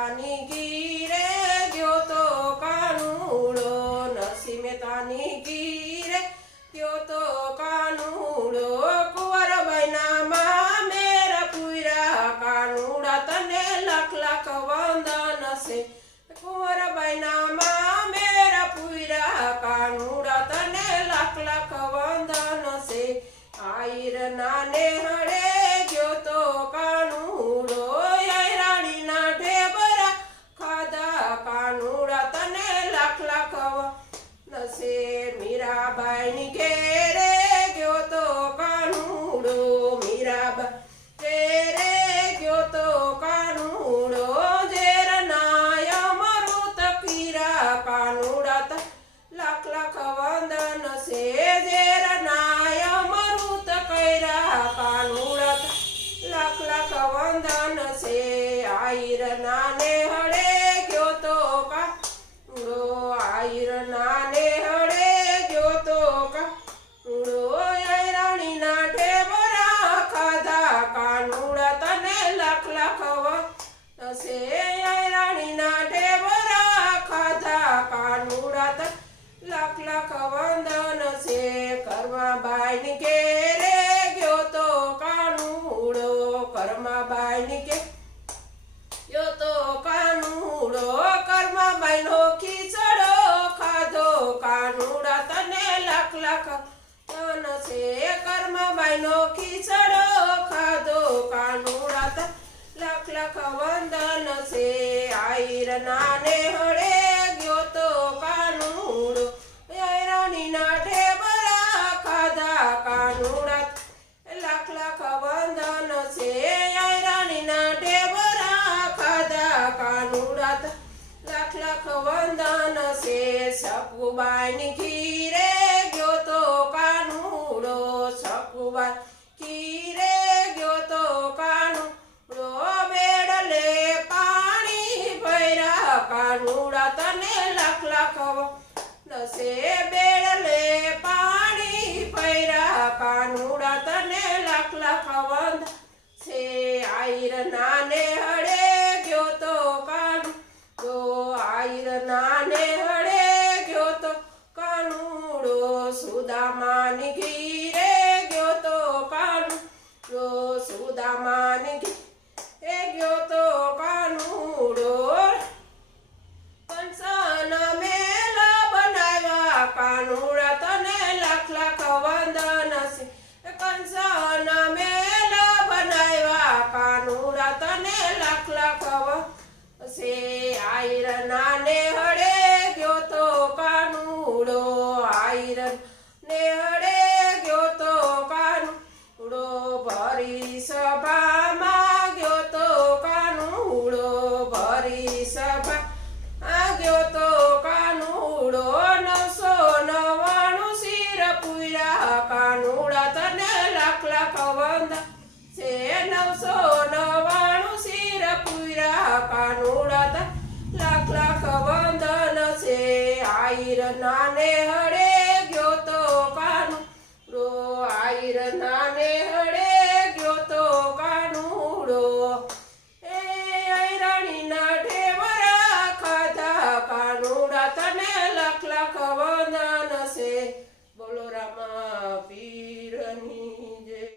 મહેતાની ગીરે ગયો તો કાનુડો નરસિંહ મહેતાની આઈર નાને હળે ગયો તો કાનુડો આઈર છે કર્મા બાઈનો ખીચડો ખાધો કાનુડા ત લાખ લાખ વંદન છે. આઈર નાને હળે ગયો તો કાનુડો. રાણીના ઢેબરા ખાધા કાનુડા લાખ લાખ વંદન છે. રાણીના ઢેબરા ખાધા કાનુડા લાખ લાખ વંદન છે. સકુબાઈની ખીરે કાનુડા તને લાખ લાખ નસે બેડલે પાણી ભર્યા કાનુડા તને લાખ લાખ વંદ છે આઈર નાને હળે ગયો તો કાનુડો આઈર નાને ઘી લાખ વંદન છે કંસન મેલા બનાવ્યા કાનુડા તને લાખ લાખ વંદન છે ને હળે ગયો તો કાનુડો. આયરન ને આઈર નાને હડે ગયો તો કાનુડો આઈર નાને હડે ગયો તો કાનુડો એ આઈરાણી ના ઢેવરા ખાધા કાનુડા તને લખ લખવા.